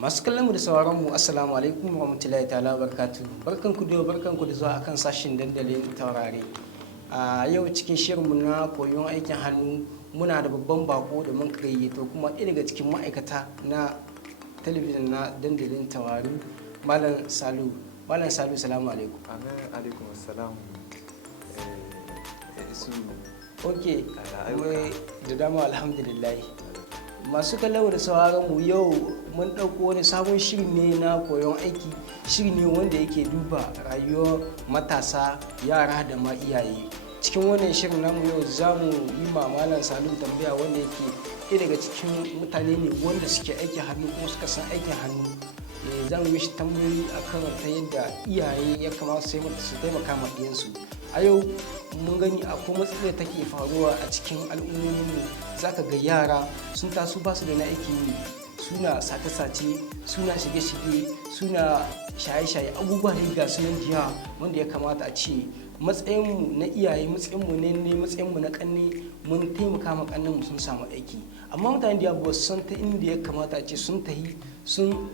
Masu kallon mu da sauraron mu assalamu alaikum wa rahmatullahi ta'ala barkatu. Barkanku da zuwa akan sashin dandalin taurari. A yau cikin shirinmu na koyon aikin hannu muna da babban bako da mun gayyato kuma ɗaya daga cikin ma'aikata na talabijin na dandalin taurari Malam Salu. Malam Salu, salamu alaikum. Amin alaikum assalam. Isu. Ok, da dama alhamdulillah. Masu kallon da sauraron mu yau mun ɗauko wani sabon shiri ne na koyon aiki, shiri ne wanda yake duba rayuwar matasa, yara da ma iyaye. Cikin wannan shirin namu yau za mu yi ma Malam Salu tambaya wanda yake ɗaya daga cikin mutane ne wanda suke aikin hannu kuma suka san aikin hannu. Za mu yi shi tambayoyi akan ta yadda iyaye ya kamata su taimaka ma ɗiyansu. A yau mun gani akwai matsalar da take faruwa a cikin al'ummominmu. Zaka ga yara sun taso ba su da na aikin yi, suna sace-sace, suna shige-shige, suna shaye-shaye, abubuwa da ga sunan jiya wanda ya kamata a ce matsayinmu na iyaye, matsayinmu na kanne mun taimaka ma kannenmu sun samu aiki. Amma mutane da ba su san ta inda ya kamata a ce sun tahi sun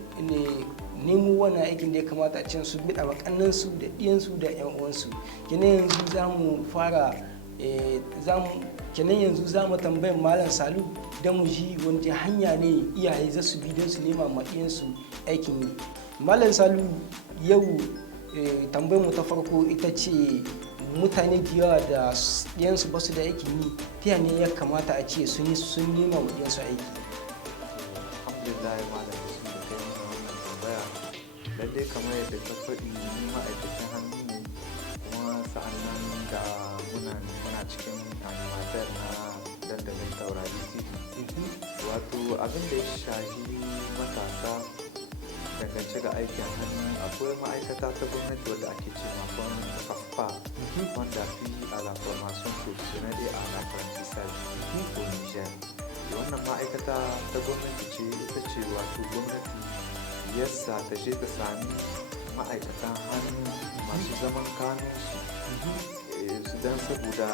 nemo wannan aikin da ya kamata a ce sun bida ma kannensu da ɗiyansu da 'yan uwansu. Kenan yanzu za mu tambayi Malam Salu don mu ji wani hanya ne iyaye za su bi don su nema ma ɗiyansu aikin yi. Malam Salu, yau tambayar mu ta farko ita ce mutane da yawa da ɗiyansu ba su da aikin yi, ta yaya ya kamata a ce sun nema ma ɗiyansu aiki? Alhamdulillah malam Isu da kai mana wannan tambaya. Lallai kamar yadda ka faɗi ni ma'aikacin hannu ne kuma sa'annan da muna cikin animatar na dandalin taurari TV. Wato abin da ya shafi matasa dangance ga aikin hannu akwai ma'aikata ta gwamnati wadda ake ce makon FAFPA wanda fi a la formation professionnelle et à l'apprentissage ko Niger. Wannan ma'aikata ta gwamnati ce ita ce wato gwamnati yassa ta je ta sami ma'aikatan hannu masu zaman kanunsu don saboda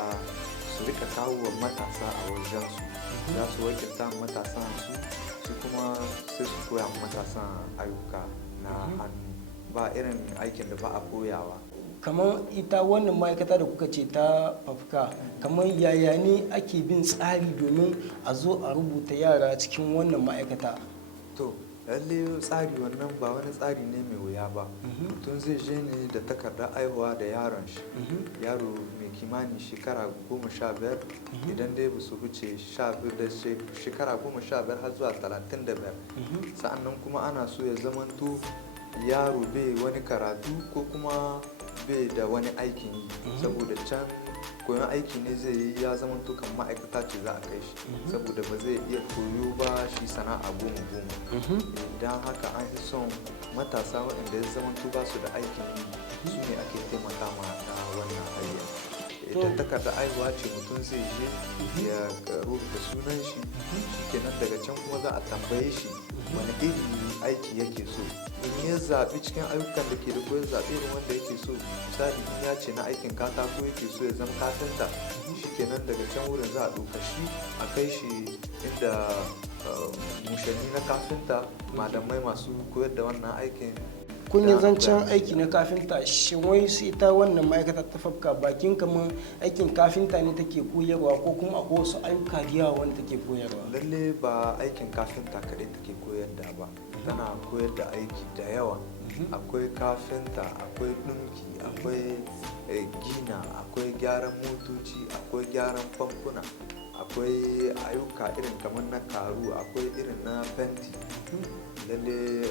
su rika kawo wa matasa a wajensu, za su wakilta matasan su kuma sai su koya matasan ayyuka na hannu, ba irin aikin da ba a koyawa. Kamar ita wannan ma'aikata da kuka ce ta fafka, kamar yaya ne ake bin tsari domin a zo a rubuta yara cikin wannan ma'aikata? To lalle tsari wannan ba wani tsari ne mai wuya ba. Mutum zai je ne da takardar aihuwa da yaron shi, yaro mai kimanin shekara 15, idan dai ba su wuce shekara 15 har zuwa 35. Sa'annan kuma ana so ya zamanto yaro bai wani karatu ko kuma bai da wani aikin yi, saboda can koyon aiki ne zai yi ya zama kan ma'aikata ce za a kai shi, saboda ba zai iya koyo ba shi sana'a goma. Idan haka an fi son matasa waɗanda ya zama ba su da aikin yi su ne ake taimaka ma ta wannan hanyar. Idan takardar aihuwa ce mutum zai je ya rubuta sunan shi, kenan daga can kuma za a tambaye shi wani iri aiki yake so. In ya zaɓi cikin ayyukan da ke da ko ya zaɓi irin wanda yake so, misali in ya ce na aikin katako yake so ya zama kafinta, shi kenan daga can wurin za a ɗauka shi a kai shi inda mushanni na kafinta, malamai masu koyar da wannan aikin. Kun yi zancen aiki na kafinta, shin wai su ita wannan ma'aikata ta fafka bakin kamar aikin kafinta ne take koyarwa ko kuma akwai wasu ayyuka da yawa wanda take koyarwa? Lalle ba aikin kafinta kaɗai take koyar da ba, tana koyar da aiki da yawa. Akwai kafinta, akwai ɗinki, akwai gina, akwai gyaran motoci, akwai gyaran famfuna, akwai ayyuka irin kamar na karu, akwai irin na fenti. Lalle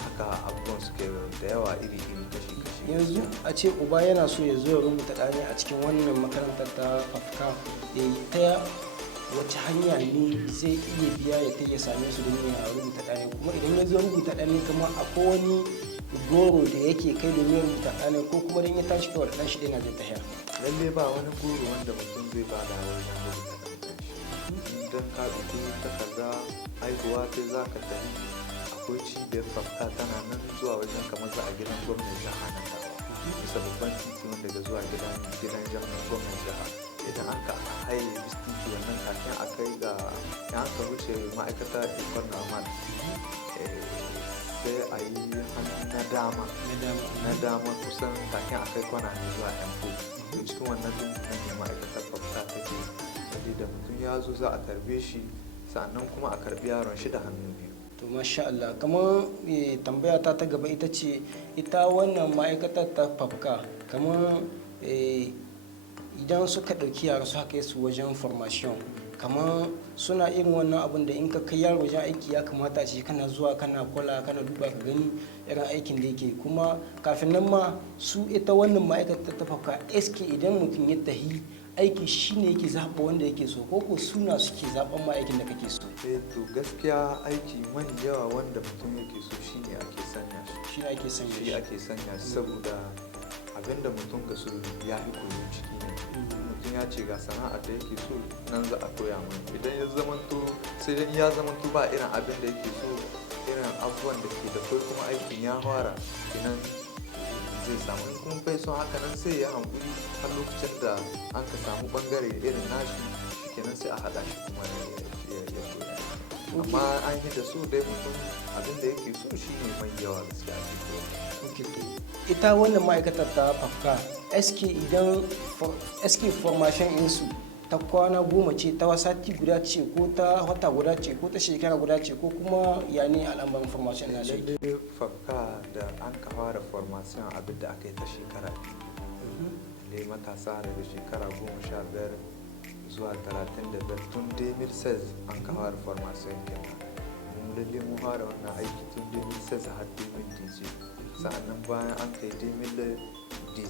haka abubuwan suke da yawa iri-iri kashi-kashi. Yanzu a ce uba yana so ya zo ya rubuta ɗani a cikin wannan makarantar ta fafka, ta wace hanya ne zai iya biya ya ta ya same su don ya rubuta ɗani? Kuma idan ya zo rubuta ɗani kamar akwai wani goro da yake kai domin ya rubuta ɗani ko kuma don ya tashi kawai da ɗan shi ɗaya na jin tahiya? Lalle ba wani goro wanda mutum zai ba da wajen rubuta ɗan shi. Idan ka ɗauki takarda aihuwa sai za ka tafi, akwai cibiyar fafka tana nan zuwa wajen kamar za a gidan gwamnan jiha na Tawa, bisa babban titi wanda ga zuwa gidan jami'an gwamnan jiha. Idan aka haye titi wannan kafin a kai ga an ka wuce ma'aikata ikon normal dama kusan takin akai kwana ne zuwa yanko to cikin wannan din nan ne ma'aikatar fafka take wanda da mutum ya zo za a tarbe shi sannan kuma a karbi yaron shi da hannu biyu. To masha Allah, kamar tambaya ta gaba ita ce ita wannan ma'aikatar ta fafka kamar idan suka ɗauki yara su haka su wajen formation kamar suna irin wannan abin da in ka kai yaro wajen aiki ya kamata a ce kana zuwa kana kula kana duba ka gani irin aikin da yake kuma kafin nan ma su ita wannan ma'aikatar ta fafka eske idan mutum ya tahi aiki shine yake zaɓa wanda yake so ko suna suke zaɓen ma aikin da kake so. To gaskiya aiki mani yawa wanda mutum yake so shine ake sanya shi ake sanya shi saboda abinda mutum ga so ya fi koyon ciki ne. Mutum ya ce ga sana'ar da yake so nan za a koya mai idan ya zamanto sai dai ya zamanto ba irin abin da yake so irin abubuwan da ke da kai kuma aikin ya fara kenan zai samu in kuma bai son haka nan sai ya hankuri har lokacin da an ka samu bangare irin nashi kenan sai a haɗa shi kuma ya koya amma an yi da so dai mutum abin da yake so shine mai yawa gaskiya ake koya. Ita wannan ma'aikatar ta fafka eske formation insu ta kwana 10 ce ta sati guda ce ko ta wata guda ce ko ta shekara guda ce ko kuma ya ne al'amarin formation na shi? Lalle fafka da an ka fara formation abin da aka yi ta shekara biyu ne matasa daga shekara 15 zuwa 35 tun 2016 an ka fara formation kenan mun lalle mun fara wannan aiki tun 2016 har 2018 sa'annan bayan an kai 2019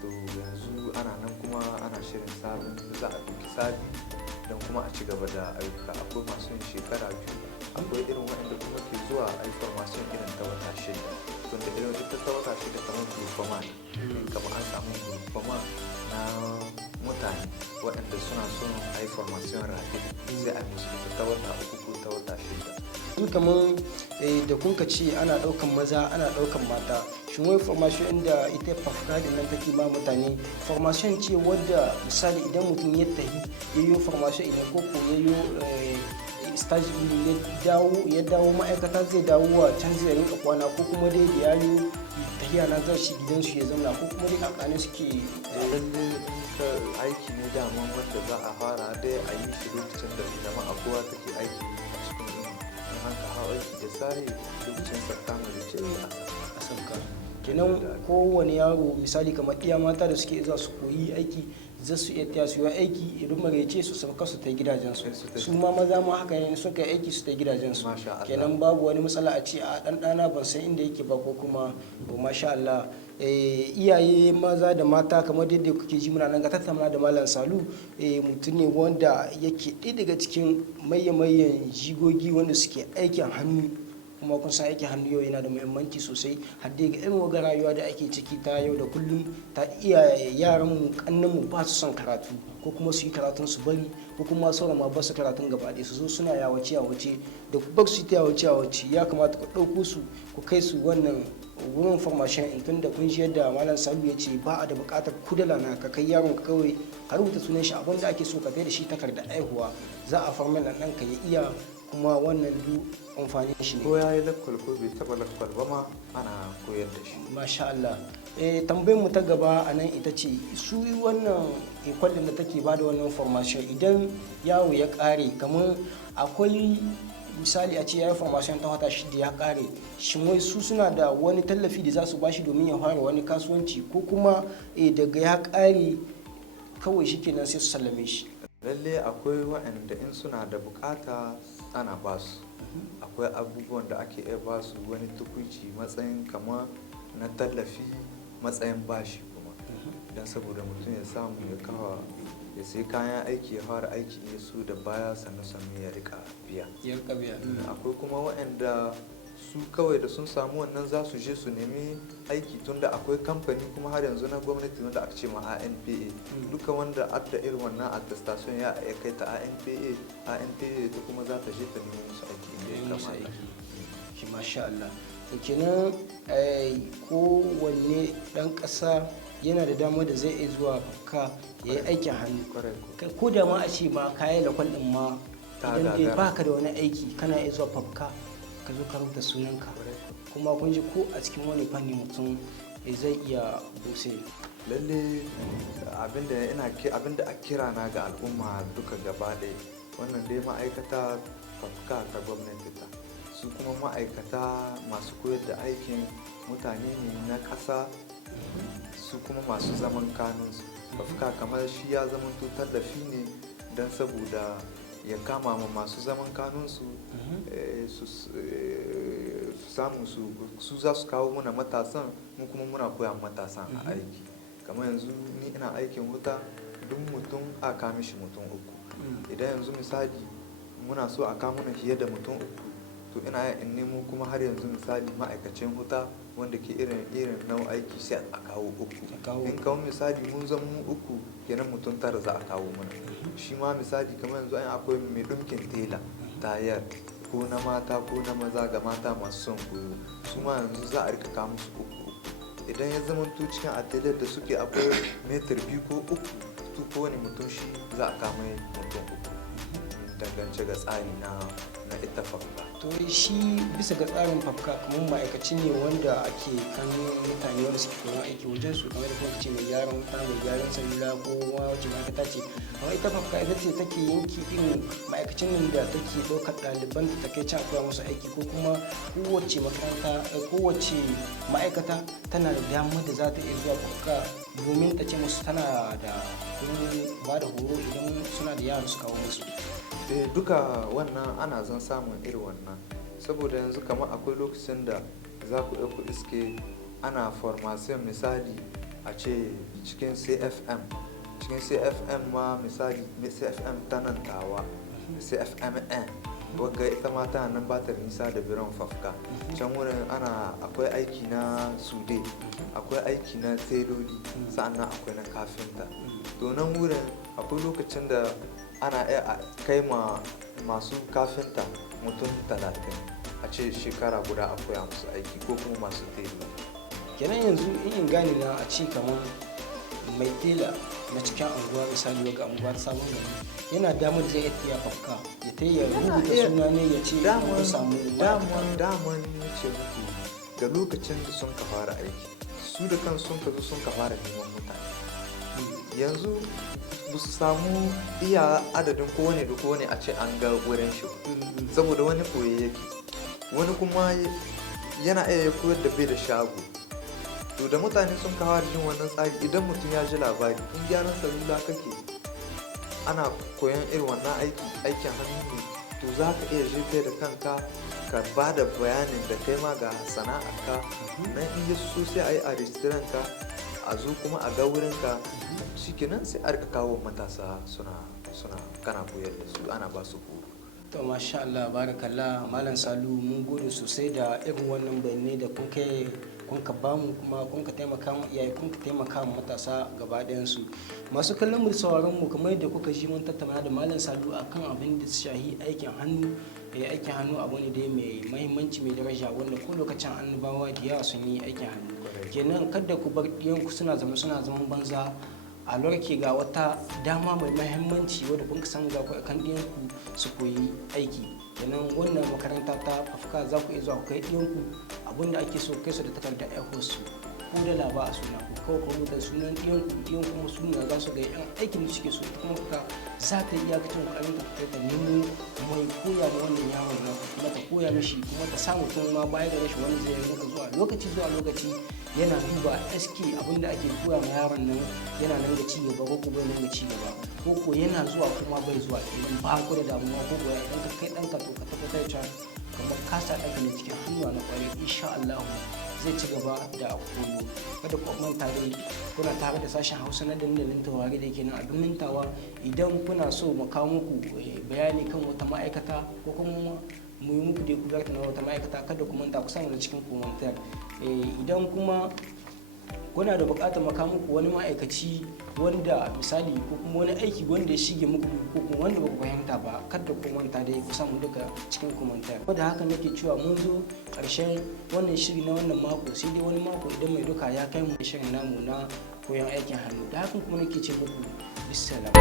to yanzu ana nan kuma ana shirin sabon za a ɗauki sabi don kuma a ci gaba da ayyuka akwai masu yin shekara biyu akwai irin waɗanda kuma ke zuwa a yi formation irin ta wata shida tunda irin ita ta wata shida kamar gurfama ne kamar an samu gurfama na mutane waɗanda suna son a yi formation rapid sai a yi musu ita ta wata uku ko ta wata shida. Kamar da kunka ce ana ɗaukan maza ana ɗaukan mata shin wai formation inda ita fafka da nan take ma mutane formation ce wadda misali idan mutum ya tahi yayyo formation idan ko yayyo stage ya dawo ma'aikata zai dawo wa can zai rinka kwana ko kuma dai da yayo tahiya na zai shi gidansu ya zauna ko kuma dai kakane suke aiki ne daman wanda za a fara dai a yi shi lokacin da jama'a kowa take aiki a cikin an ka hawa aiki da sare lokacin sabta mai ce a sabka kenan kowane yaro misali kamar iya mata da suke zuwa su koyi aiki za su iya taya su yi aiki idan maraice su sauka su ta gidajensu su ma maza ma haka ne suka aiki su ta gidajensu kenan babu wani matsala a ce a ɗanɗana ban san inda yake ba ko kuma masha Allah iyaye maza da mata kamar yadda kuke ji muna nan ga tattauna da malam Salu mutum ne wanda yake ɗaya daga cikin mayan jigogi wanda suke aikin hannu kuma kun san aikin hannu yau yana da muhimmanci sosai har dai ga irin waga rayuwa da ake ciki ta yau da kullum ta iya yaran mu kannan mu ba su son karatu ko kuma su yi karatun su bari ko kuma sauran ma ba su karatun gaba ɗaya su zo suna yawace da ba su ta yawace ya kamata ku ɗauko su ku kai su wannan wurin formation in tun da kun ji yadda malam Salu ya ce ba a da buƙatar kudala na ka kai yaron ka kawai ka rubuta sunan shi abin da ake so ka kai da shi takardar aihuwa za a farmar nan ɗanka ya iya kuma wannan duk amfani shi ne ko ya yi lakwal ko bai taba lakwal ba ma ana koyar da shi. Masha Allah. Tambayar mu ta gaba a nan ita ce su wannan ikwalin da take bada wannan formation idan yawo ya kare kamar akwai misali a ce ya yi formation ta wata shida ya kare shin wai su suna da wani tallafi da za su bashi domin ya fara wani kasuwanci ko kuma daga ya kare kawai shi kenan sai su sallame shi. Lalle akwai waɗanda in suna da bukata ana basu akwai abubuwan da ake iya basu wani tukuici matsayin kama na tallafi matsayin bashi kuma don saboda mutum ya samu ya kawo ya sai kayan aiki ya fara aiki ne su da baya sannu ya rika biya akwai kuma waɗanda su kawai da sun samu wannan za su je su nemi aiki tunda akwai kamfani kuma har yanzu na gwamnati wanda aka ce ma ANPA duka wanda adda irin wannan attestation ya kai ta ANPA ta kuma za ta je ta nemi musu aiki inda ya kamata shi masha Allah to kenan kowanne dan ƙasa yana da damar da zai iya zuwa ka ya yi aikin hannu ko da ma a ce ma kayan lakwal ɗin ma idan dai baka da wani aiki kana iya zuwa fafka ka zo ka rubuta sunanka kuma kun ji ko a cikin wani fanni mutum zai iya buse. Lalle abinda a kira na ga al'umma duka gaba ɗaya, wannan dai ma'aikata fafka ta gwamnati ta, su kuma ma'aikata masu koyar da aikin mutane ne na ƙasa, su kuma masu zaman kanunsu. Fafka kamar shi ya zama tallafi ne don saboda ya kama ma masu zaman kanunsu su samu su za su kawo muna matasan, mu kuma muna koya matasan a aiki. Kamar yanzu ni ina aikin wuta, duk mutum a kama shi mutum uku. Idan yanzu misali muna so a kama mana fiye da mutum uku, to ina in nemo kuma har yanzu misali ma'aikacin wuta wanda ke irin nau aiki sai a kawo uku. In kawo misali mun zama mu uku, kenan mutum tara za a kawo mana. Shi ma misali kamar yanzu akwai mai ɗumkin tela tayar ko na mata ko na maza ga mata masu son koyo, su ma yanzu za a rika kawo musu uku. Idan ya zama cikin atelier da suke akwai metar 2 ko 3, to kowane mutum shi za a kama mutum uku dangance ga tsari na ita fafka. To shi bisa ga tsarin fafka kamar ma'aikaci ne wanda ake kan mutane wanda suke koyon aiki wajen su, kamar da kuma ce mai gyaran wuta, mai gyaran salula ko wace ma'aikata ce. Amma ita fafka ita ce take yanki irin ma'aikacin nan da take ɗaukar ɗaliban da take can koya musu aiki, ko kuma kowace makaranta kowace ma'aikata tana da damar da za ta iya zuwa fafka domin ta ce musu tana da wurin ba da horo idan suna da yaran su kawo musu. Duka wannan ana zan samun irin wannan, saboda yanzu kamar akwai lokacin da za ku ɗauku iske ana formation misali a ce cikin CFM ma misali CFM ta nan tawa, CFMN wagga ita ma ta nan ba ta nisa da biran fafka. Can wurin akwai aiki na sude, akwai aiki na teloli, sa'annan akwai na kafinta. To nan wurin akwai lokacin da ana iya kai ma masu kafinta mutum 30 a ce shekara guda a koya musu aiki, ko kuma masu tela. Kenan yanzu in gane na a ce kamar mai tela na cikin anguwa misali waga anguwa ta sabon gari yana damar zai iya fafka ya ta yi rubuta suna ne ya ce ya samu daman ce muku da lokacin da sun ka fara aiki, su da kan sun ka zo sun ka fara neman mutane. Yanzu ba su samu iya adadin kowane da kowane a ce an ga wurin shi, saboda wani koye yake, wani kuma yana iya koyar da bai da shago. To da mutane sun kawo da jin wannan tsari, idan mutum ya ji labari in gyaran salula kake ana koyan irin wannan aikin hannu ne, to za ka iya je da kanka ka ba da bayanin da kai ma ga sana'arka nan, in yi so sai a yi a restaurant ka a zo kuma a ga wurinka, shikenan sai a rika kawo matasa suna kana koyar da su, ana ba su horo. To masha Allah, barakallah Malam Salu, mun gode sosai da irin wannan bayanai da kun ka bamu, kuma kun ka taimaka mu iyaye, kun ka taimaka mu matasa gaba ɗayan su. Masu kallon mu da sauraron mu, kamar yadda kuka ji mun tattauna da Malam Salu akan abin da shahi aikin hannu. Aikin hannu abu ne dai mai mahimmanci, mai daraja, wanda ko lokacin annabawa da yawa sun yi aikin hannu. Kenan kada ku bar ɗiyanku suna zaman banza, a lorke ga wata dama mai mahimmanci wadda kun san za ku kan ɗiyanku su koyi aiki. Kenan wannan makaranta ta fafka za ku iya zuwa ku kai ɗiyanku, abinda ake so kai su da takardar su ko da laba a suna ku kawai ku rubuta sunan ɗiyan kuma suna za su ga yan aikin da suke so, kuma ka za ta iya kacin ƙoƙarin ta nemo mai koya ma wannan yaron na, kuma ta koya mishi, kuma ta samu tun ma baya da rashin wani zai rinka zuwa lokaci yana duba SK abinda ake koya ma yaron nan yana nan ga cigaba ko bai nan ga cigaba, ko yana zuwa kuma bai zuwa. Idan ba ku da damuwa ko kuwa idan ka kai ɗanka to ka tabbatar da kamar ka sa ɗanka ne cikin hannuwa na ƙwarai, insha Allah zai ci gaba da koyo. Kada ku manta dai kuna tare da sashen Hausa na dandalin Taurari da yake nan a birnin Tawa. Idan kuna so mu kawo muku bayani kan wata ma'aikata ko kuma mu yi muku da na wata ma'aikata, kada ku manta ku sa mana cikin komantar. Idan kuma kuna da buƙatar maka muku wani ma'aikaci wanda misali ko kuma wani aiki wanda ya shige muku ko kuma wanda ba ku fahimta ba, kada ku manta dai ku samu duka cikin komantar. Da haka nake cewa mun zo ƙarshen wannan shiri na wannan mako, sai dai wani mako idan mai duka ya kai mu shirin namu na koyon aikin hannu. Da haka kuma nake ce muku bisalam.